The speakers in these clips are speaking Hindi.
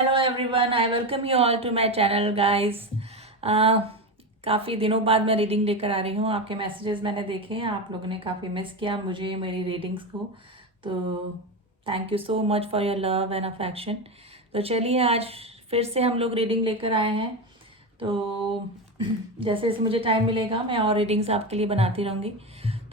Hello everyone, I welcome you all to my channel guys. काफ़ी दिनों बाद मैं रीडिंग लेकर आ रही हूँ। आपके मैसेजेस मैंने देखे हैं, आप लोगों ने काफ़ी मिस किया मुझे, मेरी रीडिंग्स को। तो thank you so much for your love and affection. तो चलिए आज फिर से हम लोग रीडिंग लेकर आए हैं। तो जैसे जैसे मुझे टाइम मिलेगा मैं और रीडिंग्स आपके लिए बनाती रहूँगी।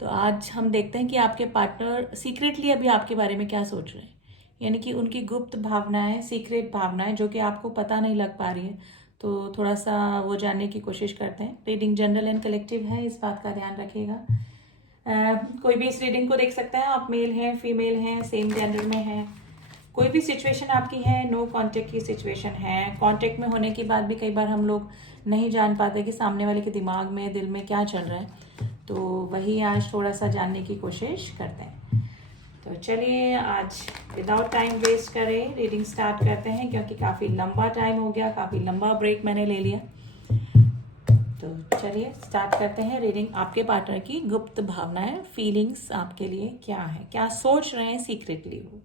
तो आज हम देखते हैं कि आपके पार्टनर सीक्रेटली अभी आपके बारे में क्या सोच रहे हैं, यानी कि उनकी गुप्त भावनाएं, सीक्रेट भावनाएं जो कि आपको पता नहीं लग पा रही है। तो थोड़ा सा वो जानने की कोशिश करते हैं। रीडिंग जनरल एंड कलेक्टिव है, इस बात का ध्यान रखिएगा। कोई भी इस रीडिंग को देख सकता है। आप मेल हैं, फीमेल हैं, सेम जेंडर में हैं, कोई भी सिचुएशन आपकी है, नो कांटेक्ट की सिचुएशन है। कांटेक्ट में होने के बाद भी कई बार हम लोग नहीं जान पाते कि सामने वाले के दिमाग में, दिल में क्या चल रहा है। तो वही आज थोड़ा सा जानने की कोशिश करते हैं। तो चलिए आज विदाउट टाइम वेस्ट करें रीडिंग स्टार्ट करते हैं, क्योंकि काफ़ी लंबा टाइम हो गया, काफ़ी लंबा ब्रेक मैंने ले लिया। तो चलिए स्टार्ट करते हैं रीडिंग। आपके पार्टनर की गुप्त भावनाएं, फीलिंग्स आपके लिए क्या है, क्या सोच रहे हैं सीक्रेटली वो।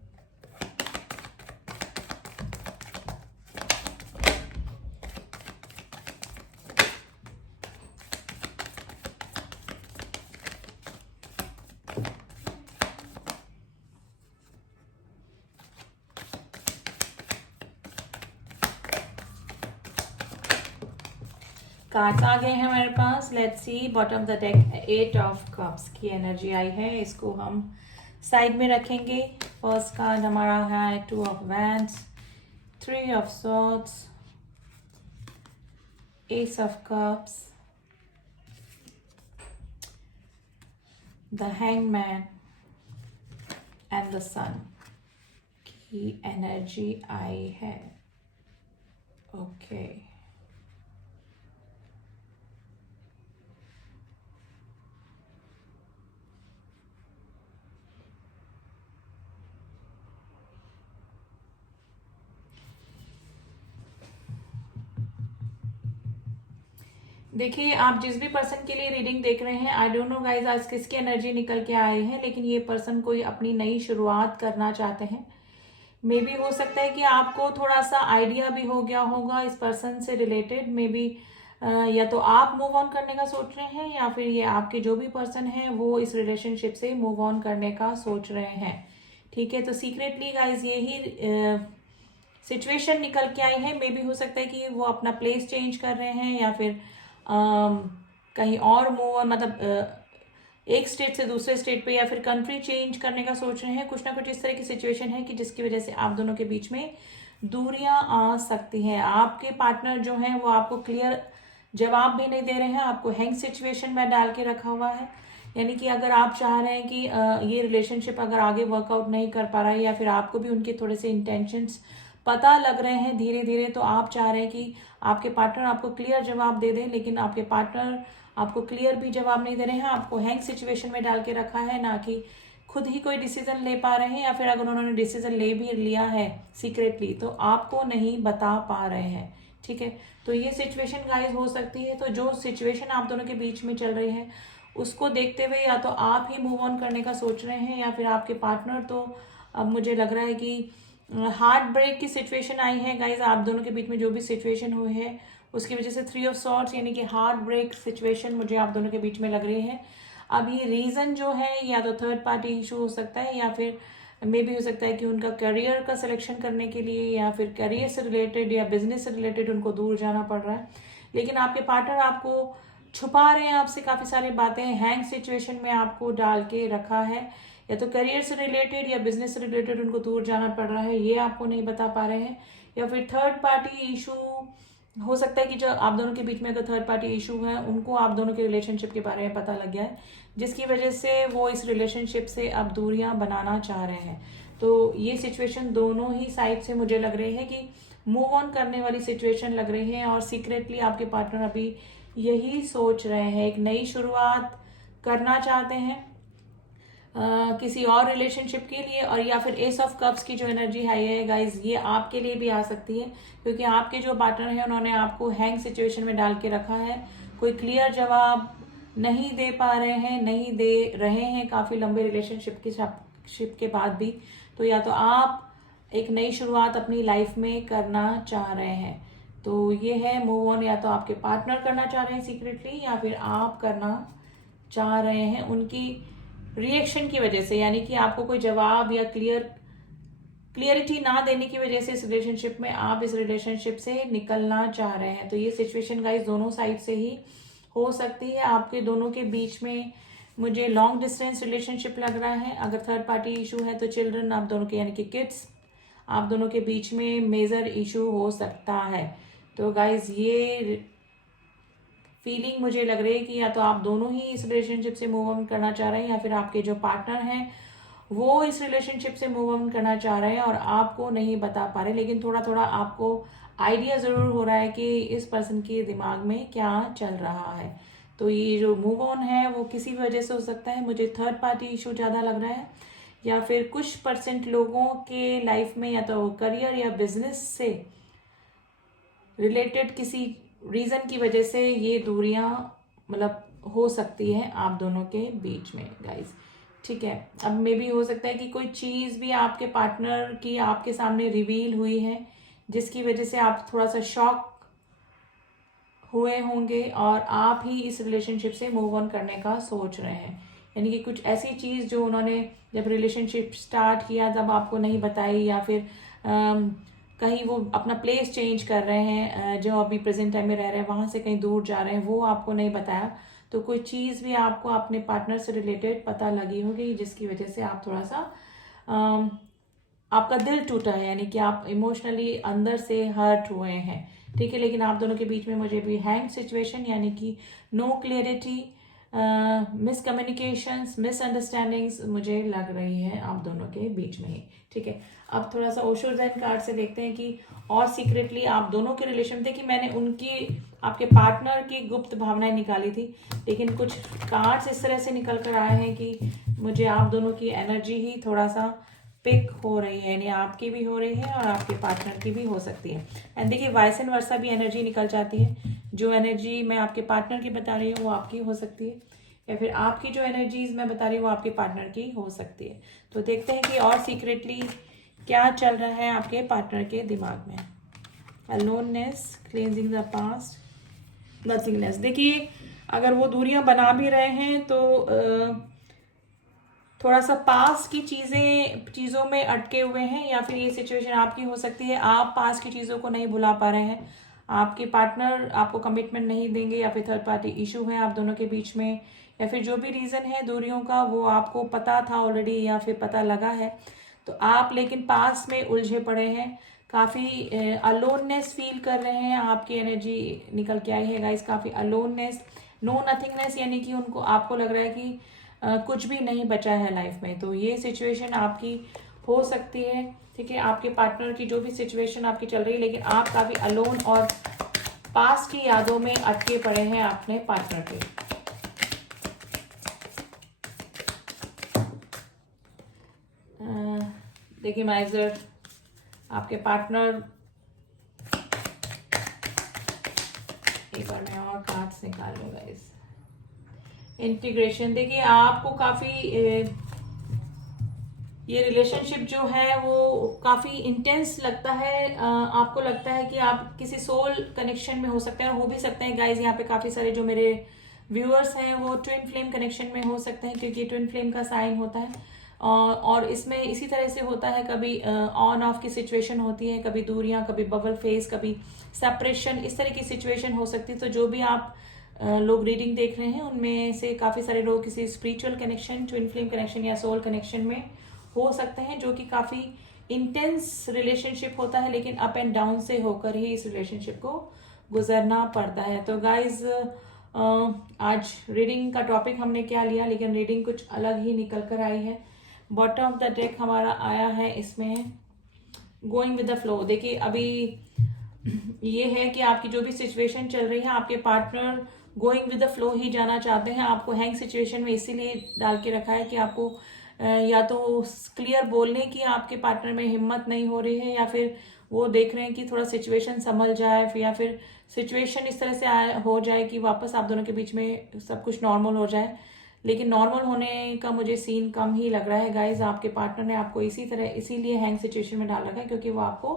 कार्ड्स आ गए हैं हमारे पास। Let's see bottom the deck, 8 of cups की एनर्जी आई है। इसको हम साइड में रखेंगे। फर्स्ट कार्ड हमारा है 2 of wands, 3 of swords, ace of cups, the hangman and the sun की एनर्जी आई है। ओके देखिए, आप जिस भी पर्सन के लिए रीडिंग देख रहे हैं, आई डोंट नो गाइज आज किसकी एनर्जी निकल के आए हैं, लेकिन ये पर्सन कोई अपनी नई शुरुआत करना चाहते हैं। मे बी हो सकता है कि आपको थोड़ा सा आइडिया भी हो गया होगा इस पर्सन से रिलेटेड। मे बी या तो आप मूव ऑन करने का सोच रहे हैं, या फिर ये आपके जो भी पर्सन है वो इस रिलेशनशिप से मूव ऑन करने का सोच रहे हैं। ठीक है, तो सीक्रेटली गाइज यही सिचुएशन निकल के आई है। मे बी हो सकता है कि वो अपना प्लेस चेंज कर रहे हैं, या फिर कहीं और मूव, मतलब एक स्टेट से दूसरे स्टेट पे, या फिर कंट्री चेंज करने का सोच रहे हैं। कुछ ना कुछ इस तरह की सिचुएशन है कि जिसकी वजह से आप दोनों के बीच में दूरियां आ सकती हैं। आपके पार्टनर जो हैं वो आपको क्लियर जवाब भी नहीं दे रहे हैं, आपको हैंग सिचुएशन में डाल के रखा हुआ है। यानी कि अगर आप चाह रहे हैं कि ये रिलेशनशिप अगर आगे वर्कआउट नहीं कर पा रहा है, या फिर आपको भी उनके थोड़े से इंटेंशंस पता लग रहे हैं धीरे धीरे, तो आप चाह रहे हैं कि आपके पार्टनर आपको क्लियर जवाब दे दें, लेकिन आपके पार्टनर आपको क्लियर भी जवाब नहीं दे रहे हैं। आपको हैंग सिचुएशन में डाल के रखा है, ना कि खुद ही कोई डिसीजन ले पा रहे हैं, या फिर अगर उन्होंने डिसीजन ले भी लिया है सीक्रेटली तो आपको नहीं बता पा रहे हैं। ठीक है, तो ये सिचुएशन गाइस हो सकती है। तो जो सिचुएशन आप दोनों के बीच में चल रही है उसको देखते हुए या तो आप ही मूव ऑन करने का सोच रहे हैं, या फिर आपके पार्टनर। तो अब मुझे लग रहा है कि हार्ट ब्रेक की सिचुएशन आई है गाइज। आप दोनों के बीच में जो भी सिचुएशन हुई है उसकी वजह से 3 ऑफ सॉर्ड्स, यानी कि हार्ट ब्रेक सिचुएशन मुझे आप दोनों के बीच में लग रही है। अब ये रीजन जो है या तो थर्ड पार्टी इशू हो सकता है, या फिर मे भी हो सकता है कि उनका करियर का सिलेक्शन करने के लिए, या फिर करियर से रिलेटेड या बिजनेस से रिलेटेड उनको दूर जाना पड़ रहा है। लेकिन आपके पार्टनर आपको छुपा रहे हैं आपसे काफी सारी बातें, हैंग सिचुएशन में आपको डाल के रखा है। या तो करियर से रिलेटेड या बिजनेस से रिलेटेड उनको दूर जाना पड़ रहा है, ये आपको नहीं बता पा रहे हैं। या फिर थर्ड पार्टी इशू हो सकता है कि जो आप दोनों के बीच में अगर थर्ड पार्टी इशू है, उनको आप दोनों के रिलेशनशिप के बारे में पता लग गया है, जिसकी वजह से वो इस रिलेशनशिप से अब दूरियां बनाना चाह रहे हैं। तो ये सिचुएशन दोनों ही साइड से मुझे लग रही है कि मूव ऑन करने वाली सिचुएशन लग रही है, और सीक्रेटली आपके पार्टनर अभी यही सोच रहे हैं, एक नई शुरुआत करना चाहते हैं किसी और रिलेशनशिप के लिए। और या फिर एस ऑफ कप्स की जो एनर्जी है गाइज, ये आपके लिए भी आ सकती है, क्योंकि आपके जो पार्टनर है उन्होंने आपको हैंग सिचुएशन में डाल के रखा है। कोई क्लियर जवाब नहीं दे पा रहे हैं, नहीं दे रहे हैं काफी लंबे रिलेशनशिप के बाद भी। तो या तो आप एक नई शुरुआत अपनी लाइफ में करना चाह रहे हैं। तो ये है मूव ऑन, या तो आपके पार्टनर करना चाह रहे हैं सीक्रेटली, या फिर आप करना चाह रहे हैं उनकी रिएक्शन की वजह से, यानी कि आपको कोई जवाब या क्लियरिटी ना देने की वजह से इस रिलेशनशिप में आप इस रिलेशनशिप से निकलना चाह रहे हैं। तो ये सिचुएशन गाइस दोनों साइड से ही हो सकती है। आपके दोनों के बीच में मुझे लॉन्ग डिस्टेंस रिलेशनशिप लग रहा है। अगर थर्ड पार्टी इशू है तो चिल्ड्रन आप दोनों के, यानी कि किड्स, आप दोनों के बीच में मेजर इशू हो सकता है। तो गाइज ये फीलिंग मुझे लग रही है कि या तो आप दोनों ही इस रिलेशनशिप से मूव ऑन करना चाह रहे हैं, या फिर आपके जो पार्टनर हैं वो इस रिलेशनशिप से मूव ऑन करना चाह रहे हैं और आपको नहीं बता पा रहे, लेकिन थोड़ा थोड़ा आपको आइडिया जरूर हो रहा है कि इस पर्सन के दिमाग में क्या चल रहा है। तो ये जो मूव ऑन है वो किसी भी वजह से हो सकता है। मुझे थर्ड पार्टी इशू ज़्यादा लग रहा है, या फिर कुछ % लोगों के लाइफ में या तो करियर या बिजनेस से रिलेटेड किसी रीज़न की वजह से ये दूरियां मतलब हो सकती है आप दोनों के बीच में गाइज। ठीक है, अब मे भी हो सकता है कि कोई चीज़ भी आपके पार्टनर की आपके सामने रिवील हुई है जिसकी वजह से आप थोड़ा सा शॉक हुए होंगे और आप ही इस रिलेशनशिप से मूव ऑन करने का सोच रहे हैं। यानी कि कुछ ऐसी चीज़ जो उन्होंने जब रिलेशनशिप स्टार्ट किया तब आपको नहीं बताई, या फिर कहीं वो अपना प्लेस चेंज कर रहे हैं, जो अभी प्रेजेंट टाइम में रह रहे हैं वहाँ से कहीं दूर जा रहे हैं, वो आपको नहीं बताया। तो कोई चीज़ भी आपको अपने पार्टनर से रिलेटेड पता लगी होगी जिसकी वजह से आप थोड़ा सा आपका दिल टूटा है, यानी कि आप इमोशनली अंदर से हर्ट हुए हैं। ठीक है, लेकिन आप दोनों के बीच में मुझे भी हैंग सिचुएशन, यानी कि नो क्लियरिटी, मिसकम्युनिकेशंस, मिसअंडरस्टैंडिंग्स मुझे लग रही है आप दोनों के बीच में ही। ठीक है, अब थोड़ा सा ओशो ज़ेन कार्ड से देखते हैं कि और सीक्रेटली आप दोनों के रिलेशन में, देखिए मैंने उनकी आपके पार्टनर की गुप्त भावनाएं निकाली थी, लेकिन कुछ कार्ड्स इस तरह से निकल कर आए हैं कि मुझे आप दोनों की एनर्जी ही थोड़ा सा पिक हो रही है, यानी आपकी भी हो रही है और आपके पार्टनर की भी हो सकती है। एंड देखिए वाइस एंड वर्सा भी एनर्जी निकल जाती है। जो एनर्जी मैं आपके पार्टनर की बता रही हूँ वो आपकी हो सकती है, या फिर आपकी जो एनर्जीज मैं बता रही हूँ वो आपके पार्टनर की हो सकती है। तो देखते हैं कि और सीक्रेटली क्या चल रहा है आपके पार्टनर के दिमाग में। Aloneness, cleansing the past, nothingness. देखिए अगर वो दूरियां बना भी रहे हैं तो थोड़ा सा पास की चीज़ों में अटके हुए हैं, या फिर ये सिचुएशन आपकी हो सकती है आप पास की चीज़ों को नहीं भुला पा रहे हैं, आपके पार्टनर आपको कमिटमेंट नहीं देंगे, या फिर थर्ड पार्टी इशू है आप दोनों के बीच में, या फिर जो भी रीज़न है दूरियों का वो आपको पता था ऑलरेडी या फिर पता लगा है, तो आप लेकिन पास में उलझे पड़े हैं, काफ़ी अलोननेस फील कर रहे हैं। आपकी एनर्जी निकल के आई है गाइस, काफ़ी अलोननेस, नो नथिंगनेस, यानी कि उनको आपको लग रहा है कि कुछ भी नहीं बचा है लाइफ में। तो ये सिचुएशन आपकी हो सकती है। ठीक है, आपके पार्टनर की जो भी सिचुएशन आपकी चल रही है, लेकिन आप काफ़ी अलोन और पास की यादों में अटके पड़े हैं अपने पार्टनर के। देखिए माइजर, आपके पार्टनर, एक बार मैं और कार्ड्स निकाल लूंगा इस इंटीग्रेशन। देखिए आपको काफ़ी ये रिलेशनशिप जो है वो काफ़ी इंटेंस लगता है। आपको लगता है कि आप किसी सोल कनेक्शन में हो सकते हैं, और हो भी सकते हैं गाइज यहाँ पे काफ़ी सारे जो मेरे व्यूअर्स हैं वो ट्विन फ्लेम कनेक्शन में हो सकते हैं, क्योंकि ट्विन फ्लेम का साइन होता है और इसमें इसी तरह से होता है, कभी ऑन ऑफ की सिचुएशन होती है, कभी दूरियां, कभी बबल फेस, कभी सेपरेशन, इस तरह की सिचुएशन हो सकती है। तो जो भी आप लोग रीडिंग देख रहे हैं उनमें से काफ़ी सारे लोग किसी spiritual connection, twin flame connection या सोल कनेक्शन में हो सकते हैं, जो कि काफ़ी इंटेंस रिलेशनशिप होता है, लेकिन अप एंड डाउन से होकर ही इस रिलेशनशिप को गुजरना पड़ता है। तो गाइज आज रीडिंग का टॉपिक हमने क्या लिया, लेकिन रीडिंग कुछ अलग ही निकल कर आई है। बॉटम ऑफ द डेक हमारा आया है इसमें गोइंग विद द फ्लो। देखिए अभी ये है कि आपकी जो भी सिचुएशन चल रही है, आपके partner going with the flow ही जाना चाहते हैं। आपको हैंग सिचुएशन में इसीलिए डाल के रखा है कि आपको या तो क्लियर बोलने की आपके पार्टनर में हिम्मत नहीं हो रही है, या फिर वो देख रहे हैं कि थोड़ा सिचुएशन संभल जाए, या फिर सिचुएशन इस तरह से हो जाए कि वापस आप दोनों के बीच में सब कुछ नॉर्मल हो जाए। लेकिन नॉर्मल होने का मुझे सीन कम ही लग रहा है गाइज। आपके पार्टनर ने आपको इसीलिए हैंग सिचुएशन में डाल रखा है, क्योंकि वो आपको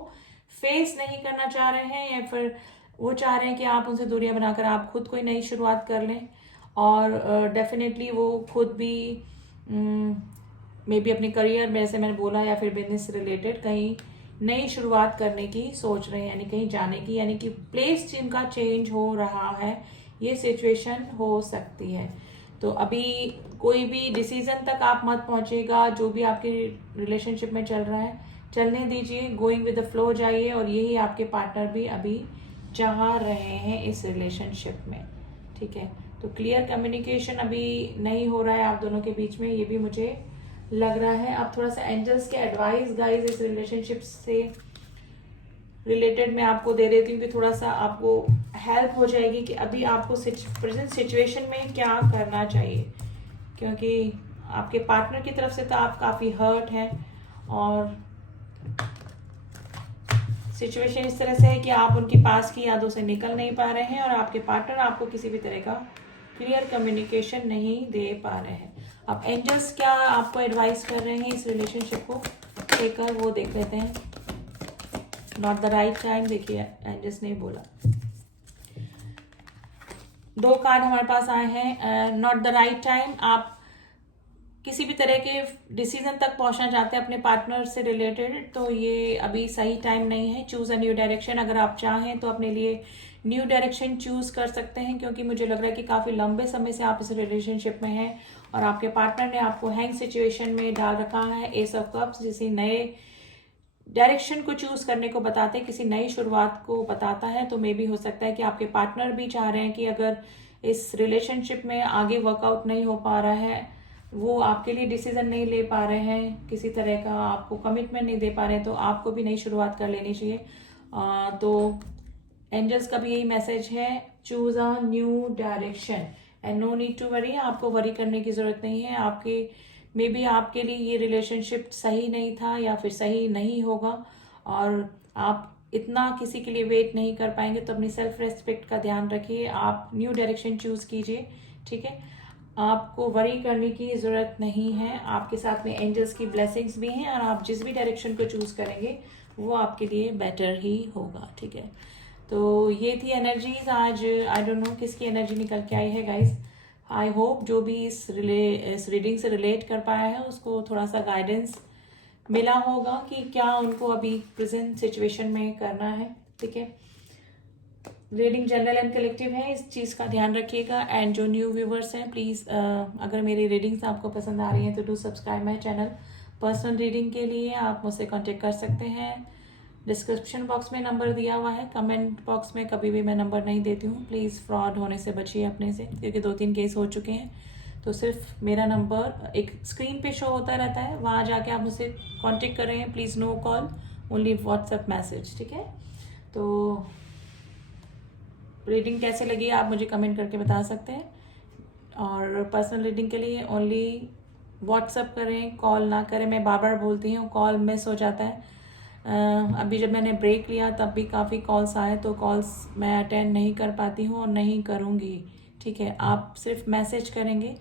फेस नहीं करना चाह रहे हैं, या फिर वो चाह रहे हैं कि आप उनसे दूरियां बनाकर आप खुद कोई नई शुरुआत कर लें। और डेफिनेटली वो खुद भी मे बी अपने करियर में, जैसे मैंने बोला, या फिर बिजनेस से रिलेटेड कहीं नई शुरुआत करने की सोच रहे हैं, यानी कहीं जाने की, यानी कि प्लेस जिनका चेंज हो रहा है, ये सिचुएशन हो सकती है। तो अभी कोई भी डिसीजन तक आप मत पहुंचेगा। जो भी आपके रिलेशनशिप में चल रहा है चलने दीजिए, गोइंग विद द फ्लो जाइए, और यही आपके पार्टनर भी अभी चाह रहे हैं इस रिलेशनशिप में, ठीक है। तो क्लियर कम्युनिकेशन अभी नहीं हो रहा है आप दोनों के बीच में, ये भी मुझे लग रहा है। अब थोड़ा सा एंजल्स के एडवाइस गाइस इस रिलेशनशिप से रिलेटेड मैं आपको दे देती हूँ कि थोड़ा सा आपको हेल्प हो जाएगी कि अभी आपको प्रेजेंट सिचुएशन में क्या करना चाहिए, क्योंकि आपके पार्टनर की तरफ से तो आप काफ़ी हर्ट हैं, और सिचुएशन इस तरह से है कि आप उनके पास की यादों से निकल नहीं पा रहे हैं, और आपके पार्टनर आपको किसी भी तरह का क्लियर कम्युनिकेशन नहीं दे पा रहे हैं। अब एंजल्स क्या आपको एडवाइस कर रहे हैं इस रिलेशनशिप को लेकर, वो देख लेते हैं। नॉट द राइट टाइम, देखिए एंजल्स ने बोला, 2 कार्ड हमारे पास आए हैं। नॉट द राइट टाइम, आप किसी भी तरह के डिसीजन तक पहुंचना चाहते हैं अपने पार्टनर से रिलेटेड, तो ये अभी सही टाइम नहीं है। चूज अ न्यू डायरेक्शन, अगर आप चाहें तो अपने लिए न्यू डायरेक्शन चूज कर सकते हैं, क्योंकि मुझे लग रहा है कि काफी लंबे समय से आप इस रिलेशनशिप में हैं, और आपके पार्टनर ने आपको हैंग सिचुएशन में डाल रखा है। एस ऑफ कप्स किसी नए डायरेक्शन को चूज करने को बताते हैं, किसी नई शुरुआत को बताता है। तो मे भी हो सकता है कि आपके पार्टनर भी चाह रहे हैं कि अगर इस रिलेशनशिप में आगे वर्कआउट नहीं हो पा रहा है, वो आपके लिए डिसीजन नहीं ले पा रहे हैं, किसी तरह का आपको कमिटमेंट नहीं दे पा रहे हैं, तो आपको भी नई शुरुआत कर लेनी चाहिए। तो एंजल्स का भी यही मैसेज है, choose a new direction and no need to worry. आपको वरी करने की जरूरत नहीं है। आपके मे बी आपके लिए ये रिलेशनशिप सही नहीं था, या फिर सही नहीं होगा, और आप इतना किसी के लिए वेट नहीं कर पाएंगे। तो अपनी सेल्फ रेस्पेक्ट का ध्यान रखिए, आप न्यू डायरेक्शन चूज कीजिए, ठीक है। आपको वरी करने की जरूरत नहीं है, आपके साथ में एंजल्स की ब्लेसिंग्स भी हैं, और आप जिस भी डायरेक्शन को चूज करेंगे वो आपके लिए बेटर ही होगा, ठीक है। तो ये थी एनर्जीज आज। आई डोंट नो किसकी एनर्जी निकल के आई है गाइस। आई होप जो भी इस रीडिंग से रिलेट कर पाया है उसको थोड़ा सा गाइडेंस मिला होगा कि क्या उनको अभी प्रेजेंट सिचुएशन में करना है, ठीक है। रीडिंग जनरल एंड कलेक्टिव है, इस चीज़ का ध्यान रखिएगा। एंड जो न्यू व्यूवर्स हैं प्लीज़, अगर मेरी रीडिंग्स आपको पसंद आ रही हैं तो do subscribe my channel. Personal reading के लिए आप मुझसे कांटेक्ट कर सकते हैं। डिस्क्रिप्शन बॉक्स में नंबर दिया हुआ है, कमेंट बॉक्स में कभी भी मैं नंबर नहीं देती हूँ। प्लीज़ फ्रॉड होने से बचिए अपने से, क्योंकि 2-3 केस हो चुके हैं। तो सिर्फ मेरा नंबर एक स्क्रीन पे शो होता रहता है, वहाँ जाके आप मुझसे कांटेक्ट कर रहे हैं। Please no call, only WhatsApp message, ठीक है। तो रीडिंग कैसे लगी आप मुझे कमेंट करके बता सकते हैं, और पर्सनल रीडिंग के लिए ओनली व्हाट्सएप करें, कॉल ना करें। मैं बार बार बोलती हूँ, कॉल मिस हो जाता है। अभी जब मैंने ब्रेक लिया तब भी काफ़ी कॉल्स आए, तो कॉल्स मैं अटेंड नहीं कर पाती हूँ और नहीं करूँगी, ठीक है। आप सिर्फ मैसेज करेंगे,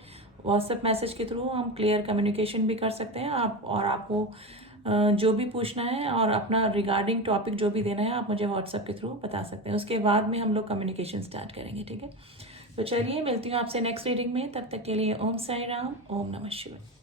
व्हाट्सएप मैसेज के थ्रू हम क्लियर कम्युनिकेशन भी कर सकते हैं। आप और आपको जो भी पूछना है और अपना रिगार्डिंग टॉपिक जो भी देना है आप मुझे व्हाट्सएप के थ्रू बता सकते हैं। उसके बाद में हम लोग कम्युनिकेशन स्टार्ट करेंगे, ठीक है। तो चलिए मिलती हूँ आपसे नेक्स्ट रीडिंग में, तब तक के लिए ओम साई राम, ओम नमः शिवाय।